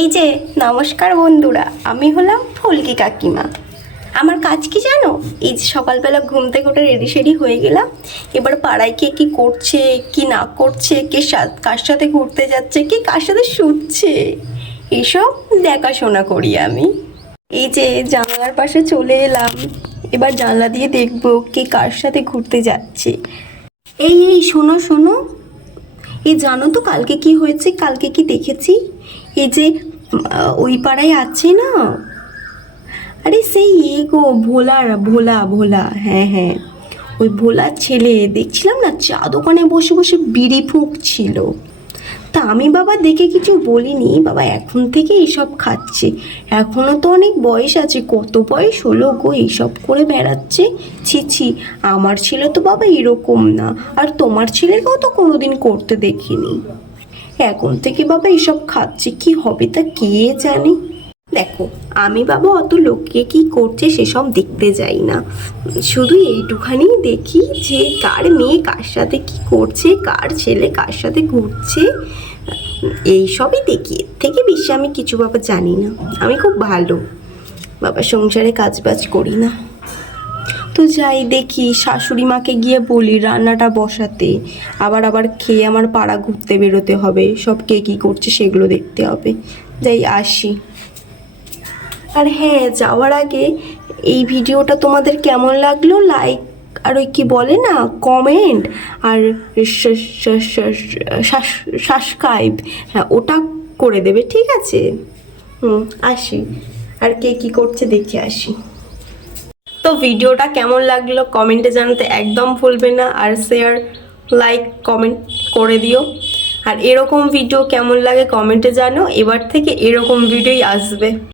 এই যে নমস্কার বন্ধুরা, আমি হলাম ফুলকি কাকিমা। আমার কাজ কি জানো? এই যে সকালবেলা ঘুম থেকে উঠে রেডি সেডি হয়ে গেলাম। এবার পাড়ায় কে কি করছে কি না করছে, কে কার সাথে ঘুরতে যাচ্ছে, কে কার সাথে শুচ্ছে, এসব দেখাশোনা করি আমি। এই যে জানলার পাশে চলে এলাম, এবার জানলা দিয়ে দেখবো কে কার সাথে ঘুরতে যাচ্ছে। এই শোনো শোনো, এই জানো তো কালকে কি হয়েছে, কালকে কি দেখেছি? এই যে ওই পাড়ায় আছে না, আরে সেই গো ভোলা ভোলা ভোলা, হ্যাঁ হ্যাঁ, ওই ভোলার ছেলে দেখছিলাম না চা দোকানে বসে বসে বিড়ি ফুঁকছিল। তা আমি বাবা দেখে কিছু বলিনি, বাবা এখন থেকে এইসব খাচ্ছে। এখনো তো অনেক বয়স আছে, কত বয়স হলো গো এইসব করে বেড়াচ্ছে। ছি ছি, আমার ছেলে তো বাবা এরকম না, আর তোমার ছেলেকেও তো কোনোদিন করতে দেখিনি। এখন থেকে বাবা এইসব খাচ্ছে, কি হবে তা কে জানে। দেখো, আমি বাবা অত লোককে কি করছে সেসব দেখতে যাই না, শুধু এইটুখানি দেখি যে কার মেয়ে কার সাথে কি করছে, কার ছেলে কার সাথে ঘুরছে, এইসবই দেখি। এর থেকে বেশি আমি কিছু বাবা জানি না। আমি খুব ভালো বাবা, সংসারে কাজ বাজ করি না। তো যাই দেখি, শাশুড়ি মাকে গিয়ে বলি রান্নাটা বসাতে, আবার খেয়ে আমার পাড়া ঘুরতে বেরোতে হবে, সব কে কী করছে সেগুলো দেখতে হবে। যাই আসি। আর হ্যাঁ, যাওয়ার আগে এই ভিডিওটা তোমাদের কেমন লাগলো লাইক, আর ওই কি বলে না কমেন্ট, আর সাবস্ক্রাইব, হ্যাঁ ওটা করে দেবে, ঠিক আছে? আসি, আর কে কী করছে দেখে আসি। তো ভিডিওটা কেমন লাগলো কমেন্টে জানাতে একদম ভুলবে না, আর শেয়ার লাইক কমেন্ট করে দিও। আর এরকম ভিডিও কেমন লাগে কমেন্টে জানো, এবার থেকে এরকম ভিডিওই আসবে।